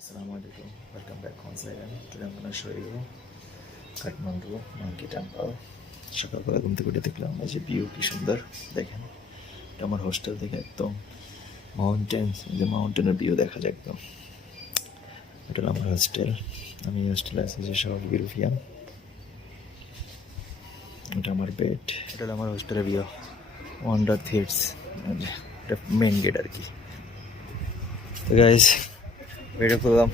Alaikum. Welcome back once again. Today I'm gonna show you Kathmandu monkey temple সকালবেলা ঘুম থেকে উঠে দেখলাম এই যে ভিউ কি সুন্দর। দেখেন, এটা আমার হোস্টেল থেকে একদম মাউন্টেন যে মাউন্টেনের ভিউ দেখা যায় একদম। এটা আমার হোস্টেল আমি হোস্টেলে আছি যে সব ইউরোপিয়ান এটা আমার বেড এটা আমার হোস্টেলের ভিউ ওয়ান্ডার থিয়েটস এটা মেন গেট আর কি। তো গাইজ বেরিয়ে পড়লাম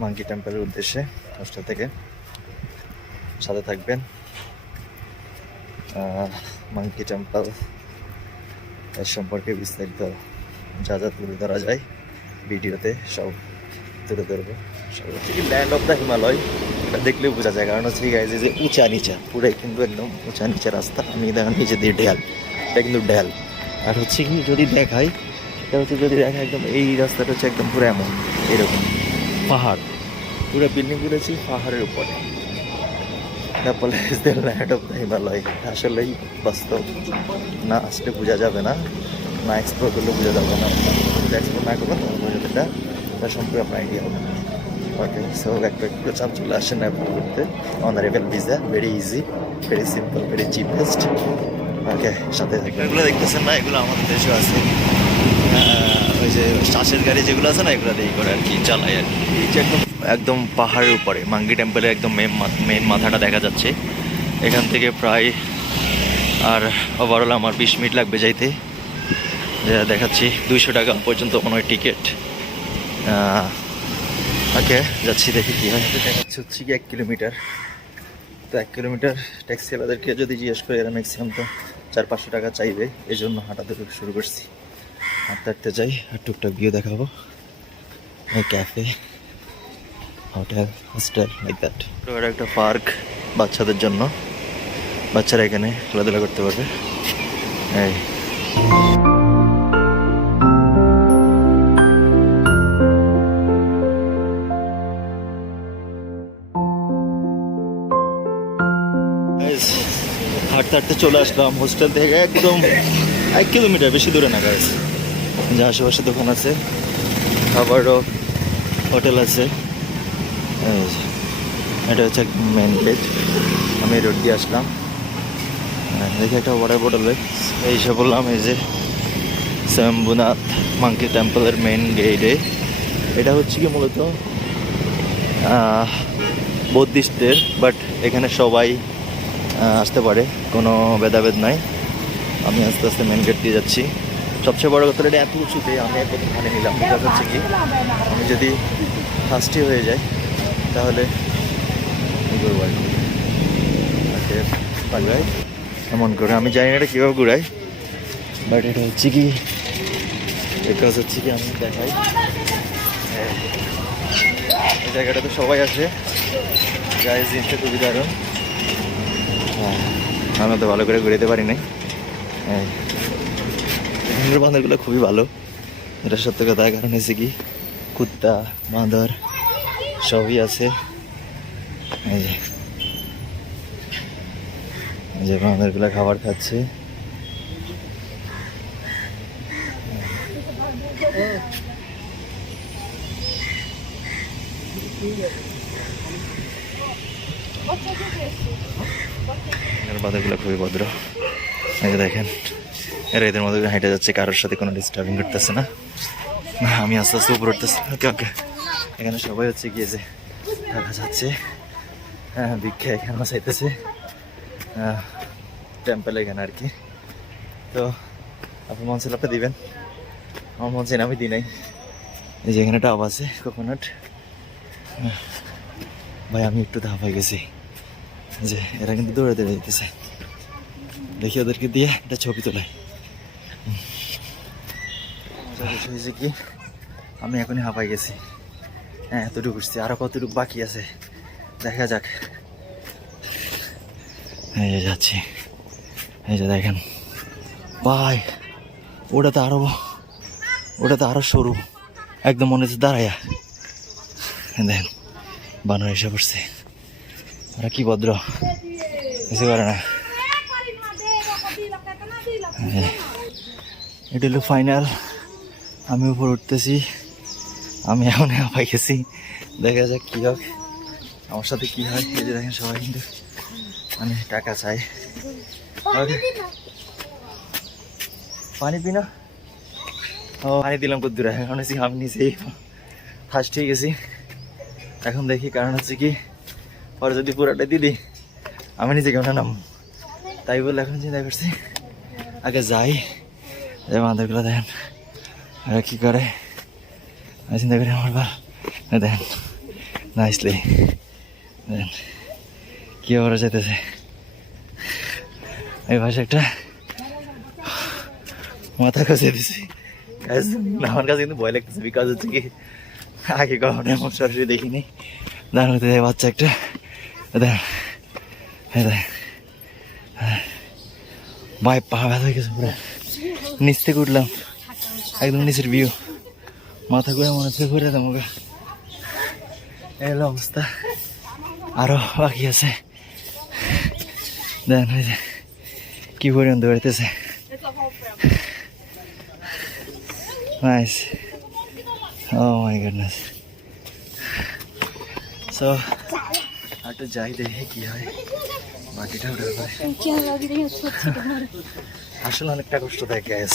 মাঙ্কি টেম্পলের উদ্দেশ্যে হোস্টেল থেকে। সাথে থাকবেন মাঙ্কি টেম্পল এর সম্পর্কে বিস্তারিত যা যা তুলে ধরা যায় ভিডিওতে সব তুলে ধরবো। সব হচ্ছে কি ল্যান্ড অফ দ্য হিমালয় এটা দেখলেও বোঝা যায় কারণ হচ্ছে guys, যে উঁচা নিচা পুরাই কিন্তু একদম উঁচা নিচা রাস্তা আমি দেখেন নিচে দিয়ে ঢেল এটা কিন্তু ঢেল আর হচ্ছে কি যদি দেখাই এটা হচ্ছে যদি দেখা একদম এই রাস্তাটা হচ্ছে একদম পুরো এমন এরকম। পাহাড়। পুরো বিল্ডিংগুলো হচ্ছে পাহাড়ের উপরে। তারপরে ল্যান্ড অফ দ্য হিমালয় আসলেই বাস্তব। না আসলে বোঝা যাবে না। না এক্সপ্লোর করলে বোঝা যাবে না। এক্সপ্লোর না করবেন তাহলে বোঝা যাবে না তার সম্পর্কে আপনার আইডিয়া হবে ওকে সো একটা একটু চাপ চলে আসেন অ্যাপ্লাই করতে। Honourable visa very easy very simple very cheapest okay সাথে এগুলো দেখতেছেন না এগুলো আমাদের দেশেও আছে। ওই যে শ্বাসের গাড়ি যেগুলো আছে না এগুলো দিয়ে করে আর কি চালায় আর কি। এই যে একদম একদম পাহাড়ের উপরে মাঙ্গি টেম্পলের একদম মেন মেন মাথাটা দেখা যাচ্ছে। এখান থেকে প্রায় আর ওভারঅল আমার বিশ মিনিট লাগবে যাইতে। দেখাচ্ছি দুইশো টাকা পর্যন্ত মনে হয় টিকিট ওকে যাচ্ছি দেখি কী হয়। দেখাচ্ছি হচ্ছে কি এক কিলোমিটার। তো এক কিলোমিটার ট্যাক্সিওয়ালাদেরকে যদি জিজ্ঞেস করি এরা ম্যাক্সিমাম তো চার পাঁচশো টাকা চাইবে এই জন্য হাঁটাতে শুরু করছি। হাঁটতে হাঁটতে যাই, আর টুকটাক ভিউ দেখাবো। Cafe hotel hostel like that এটা একটা পার্ক বাচ্চাদের জন্য। বাচ্চারা এখানে খেলাধুলা করতে পারবে। এই। হাঁটতে হাঁটতে চলে আসলাম হোস্টেল থেকে, একদম এক কিলোমিটার বেশি দূরে না গাইজ যে আশেপাশে দোকান আছে খাবারও হোটেল আছে। এটা হচ্ছে মেন গেট আমি রোড দিয়ে আসলাম। হ্যাঁ, দেখি একটা ওয়াটার বোটল এই সব বললাম এই যে শম্ভুনাথ মাঙ্কি টেম্পলের মেন গেটে এটা হচ্ছে কি মূলত বৌদ্ধিস্টদের বাট এখানে সবাই আসতে পারে। কোনো ভেদাভেদ নাই। আমি আস্তে আস্তে মেন গেট দিয়ে যাচ্ছি। সবচেয়ে বড় কথা এটা এত উঁচুতে আমি এক ওখানে নিলাম বিকজ হচ্ছে কি আমি যদি ফার্স্টই হয়ে যাই তাহলে আর এমন করে আমি জানি এটা কীভাবে ঘুরাই বাট এটা হচ্ছে কি বিকজ হচ্ছে কি আমি দেখাই। এই জায়গাটাতে সবাই আছে গাইজ জিনিসটা খুবই দারুণ হ্যাঁ, আমি তো ভালো করে ঘুরাতে পারি নাই হ্যাঁ। এখানকার বাঁদরগুলো খুবই ভালো। এটা সত্য কথা, কারণ হচ্ছে কি, কুত্তা, বাঁদর, সবই আছে। যে বাঁদরগুলো খাবার খাচ্ছে। বাঁদরগুলো খুবই ভদ্র। দেখেন এরা এদের মধ্যে হেঁটে যাচ্ছে, কারোর সাথে কোনো ডিস্টার্বিং করতেছে না। আমি আস্তে আস্তে উপরে উঠতেছি। ওকে ওকে। এখানে সবাই হচ্ছে গিয়েছে দেখা যাচ্ছে। হ্যাঁ ভিক্ষা এখানেও চাইতেছে। টেম্পল এখানে আর কি। তো, আপনি মন চাইলে আপনি দিবেন। আমার মন চাই আমি দিই নাই। এই যে এখানে ডাব আছে কোকোনাট ভাই, আমি একটু ধাপ হয়ে গেছি। যে, এরা কিন্তু দৌড়ে দৌড়ে যেতেছে দেখি ওদেরকে দিয়ে একটা ছবি হয়েছে কি? আমি এখনই হাঁপাই গেছি। হ্যাঁ এতটুকু উঠছি আরও কতটুকু বাকি আছে? দেখা যাক। এই যে যাচ্ছি। এই যে দেখেন। ভাই ওটা তো আরও ওটা তো আরও সরু। একদম মনে হচ্ছে দাঁড়াইয়া দেখেন বানর এসে পড়ছে। ওরা কি ভদ্র। কিছু করে না। হ্যাঁ। এটা হলো ফাইনাল আমি উপর উঠতেছি। আমি এখন পাই গেছি। দেখা যাক কী হোক আমার সাথে কী হয়? এই যে দেখেন সবাই কিন্তু মানে টাকা চাই. পানি পিনা ও পানি দিলাম কত দূরে এখন হচ্ছে আমি নিজেই ফার্স্ট হয়ে গেছি। এখন দেখি কারণ হচ্ছে কি পরে যদি পুরোটা দিদি আমি নিজে কেমন নাম তাই বলে এখন চিন্তা করছি। আগে যাই। যে বাঁধরগুলো দেখেন। আর কি করে আমি চিন্তা করি আমার বার দেখেন নাইসলি দেখেন কি ওরা যেতেছে এই পাশে একটা মাথা খসে দিছি আমার কাছে কিন্তু ভয় লাগতেছে বিকজ হচ্ছে কি আগে কখনো এমন সরাসরি দেখিনি দাঁড় হতে দেয় বাচ্চা একটা দেখেন এই দেখেন ভাই পা ব্যথা হয়ে গেছে পুরো নিচ থেকে উঠলাম একদম নিচের ভিউ মাথা ঘুরে মনে হচ্ছে ঘুরে গা। এই অবস্থা। আরও বাকি আছে। দেন ওই যে কি পরিমাণ বেড়াইতেছে। Nice oh my goodness so একটু যাই দেখে কি হয়। বাকিটা পরে আসলে অনেকটা কষ্ট দেয় গ্যাস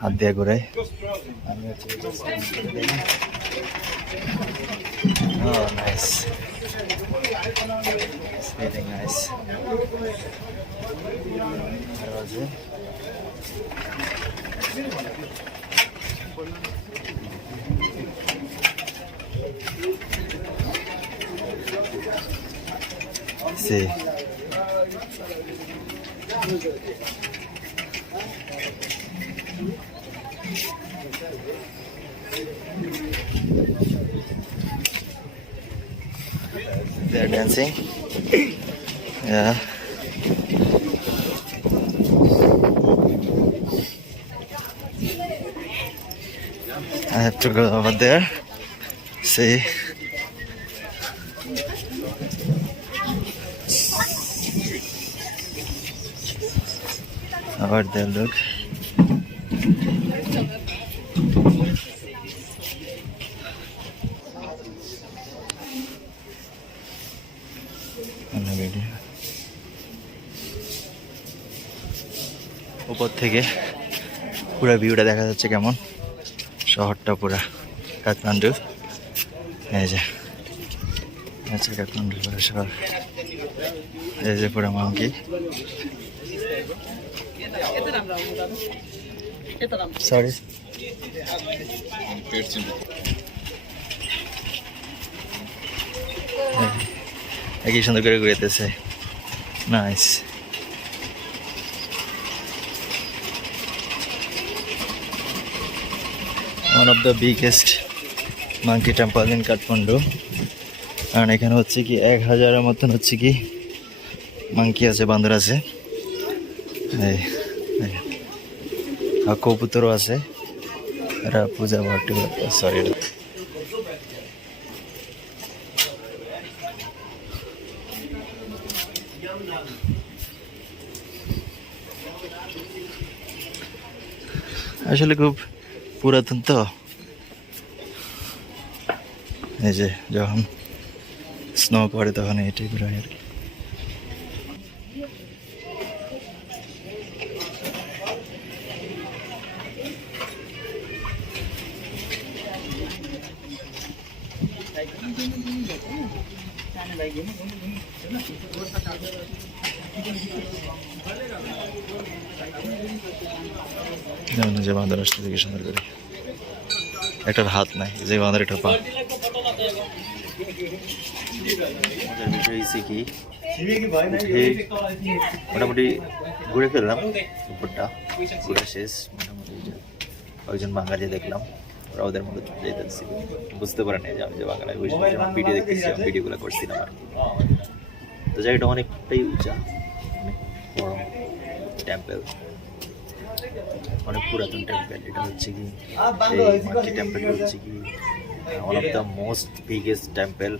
হাত দিয়ে ঘুরাই আমি হচ্ছে Oh, nice. It's really nice. আর আছে Sí. They're dancing. Yeah. I have to go over there. See. Over there, look. Video উপর থেকে পুরো ভিউটা দেখা যাচ্ছে কেমন? শহরটা পুরা কাঠমান্ডু এই যে আচ্ছা কাঠমান্ডু পুরো শহর। এই যে পুরো মাঙ্কি। সরি একই সুন্দর করে ঘুরেতেছে nice one of the biggest monkey temple in Kathmandu কারণ এখানে হচ্ছে কি এক হাজারের মতন হচ্ছে কি মাঙ্কি আছে, বান্দর আছে। আর কবুতরও আছে। এরা পূজা সরি আসলে খুব পুরাতন তো। এই যে যখন স্নো পড়ে তখন এই টাইপের হয় আর কি। যেমন যে বাঁদর আসতে থেকে সুন্দর করে। একটার হাত নাই যে বাঁদর একটা পা। কি মোটামুটি ঘুরে ফেললাম উপরটা ঘুরে শেষ মোটামুটি কয়েকজন বাঙালি দেখলাম ওরা ওদের মধ্যে যেতেছি বুঝতে পারে না যে আমি যে বাংলায় বসে ভিডিও দেখতেছি আমি ভিডিওগুলো করছিলাম আর কি। তো জায়গাটা অনেকটাই উঁচা। বড় টেম্পল অনেক পুরাতন টেম্পল এটা হচ্ছে কি এই টেম্পল হচ্ছে কি one of the most biggest temple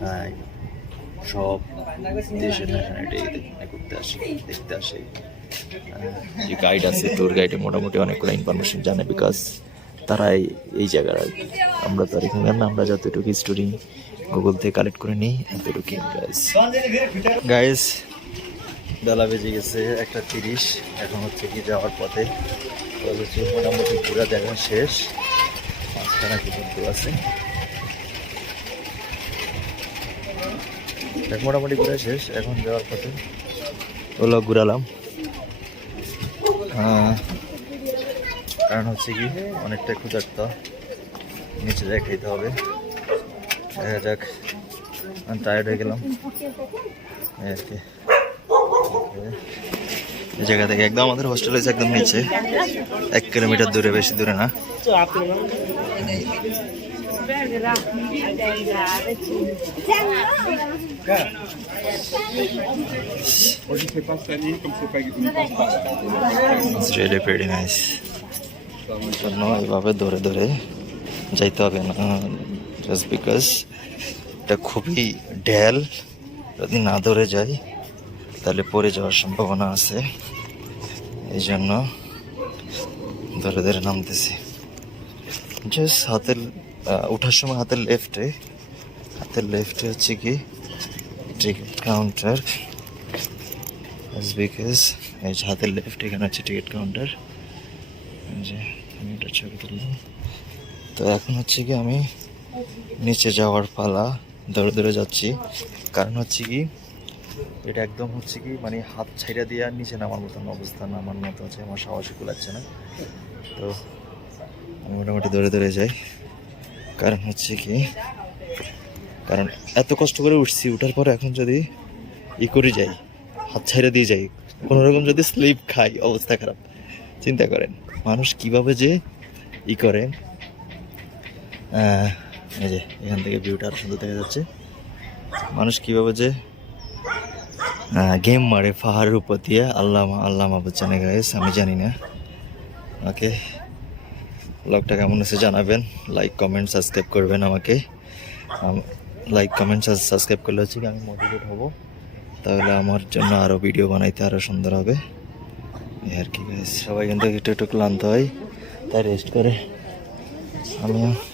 হ্যাঁ সব দেশের ন্যাশনালিটি ঘুরতে আসে দেখতে আসে। যে গাইড আছে ট্যুর গাইডে মোটামুটি অনেকগুলো ইনফরমেশন জানে বিকজ তারা এই- জায়গার আর কি। আমরা তো আর এখানে না আমরা যতটুকু স্টোরি গুগল থেকে কালেক্ট করে নিই এতটুকু গাইস গাইস বেলা বেজে গেছে একটা তিরিশ। এখন হচ্ছে কি যাওয়ার পথে। মোটামুটি পুরো দেখা শেষ। মাঝখানে কিছু আছে। দেখ মোটামুটি ঘুরে শেষ। এখন যাওয়ার পথে ওগুলো ঘুরালাম। আহ, কারণ হচ্ছে কি অনেকটা ক্ষুধার্ত। নিচে খেতে হবে। যাক। আমি টায়ার্ড হয়ে গেলাম। আর কি। এই জায়গা থেকে একদম আমাদের একদম এক কিলোমিটার দূরে, বেশি দূরে এইভাবে ধরে ধরে যাইতে হবে না। জাস্ট বিকজ এটা খুবই ঢেল, যদি না ধরে যাই তাহলে পড়ে যাওয়ার সম্ভাবনা আছে। এই জন্য ধরে ধরে নামতেছি। জাস্ট হাতের ওঠার সময় হাতের লেফটে হাতের লেফটে হচ্ছে কি টিকিট কাউন্টার বিকজ এই যে হাতের লেফট এখানে হচ্ছে টিকিট কাউন্টার যে, আমি এটা ছবি তুললাম। তো এখন হচ্ছে কি আমি নিচে যাওয়ার পালা দৌড়ে দৌড়ে যাচ্ছি। কারণ হচ্ছে কি, এটা একদম হচ্ছে কি মানে হাত ছাইড়া দিয়ে নিচে নামার মতন অবস্থা নামার মতো আছে আমার সাহসী কুলাচ্ছে না। তো, আমি মোটামুটি দৌড়ে দৌড়ে যাই। কারণ হচ্ছে কি, কারণ এত কষ্ট করে উঠছি, উঠার পরে এখন যদি ই করে যাই, হাত ছাইড়া দিয়ে যাই কোনো রকম যদি স্লিপ খাই, অবস্থা খারাপ। চিন্তা করেন, মানুষ কীভাবে যে ই করে এই যে, এখান থেকে ভিউটা আরও সুন্দর দেখা যাচ্ছে। মানুষ কীভাবে যে গেম মারে পাহাড়ের উপর দিয়ে আল্লাহ মাহবুদ জানে গাইস আমি জানি না। ওকে ব্লগটা কেমন আছে জানাবেন। লাইক কমেন্ট সাবস্ক্রাইব করবেন আমাকে। লাইক কমেন্ট সাবস্ক্রাইব করলে হচ্ছে কি আমি মোটিভেট হব। তাহলে আমার জন্য আরও ভিডিও বানাইতে আরও সুন্দর হবে। আর কি সবাই কিন্তু একটু একটু ক্লান্ত হয়। তাই রেস্ট করে। আমিও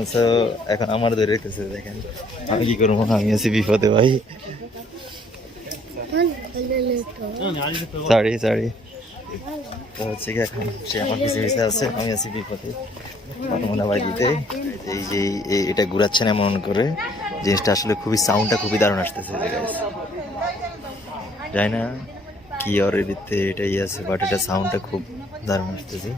আচ্ছা এখন আমার ধরে রেখেছে দেখেন। আমি কি করব? আমি আছি বিপদে, ভাই। সরি সরি তো হচ্ছে কি, এখন সে আমার আমি আছি বিপদে। মনে এই যে, এই- এটা ঘুরাচ্ছেন এমন করে, জিনিসটা আসলে খুবই সাউন্ডটা খুবই দারুণ আসতেছে না এদিকে এটাই আছে বাট এটা সাউন্ডটা খুব দারুণ আসতেছে।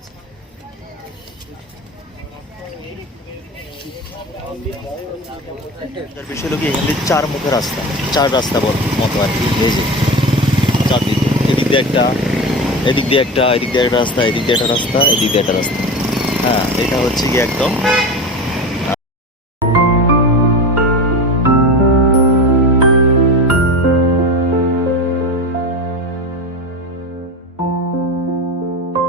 এখানে চার মুখের রাস্তা, চার রাস্তা বল মতো আর কি, এই চার দিক এদিক দিয়ে একটা, এদিক দিয়ে একটা, এদিক দিয়ে একটা রাস্তা, এদিক দিয়ে একটা রাস্তা, এদিক দিয়ে একটা রাস্তা। হ্যাঁ এটা হচ্ছে কি একদম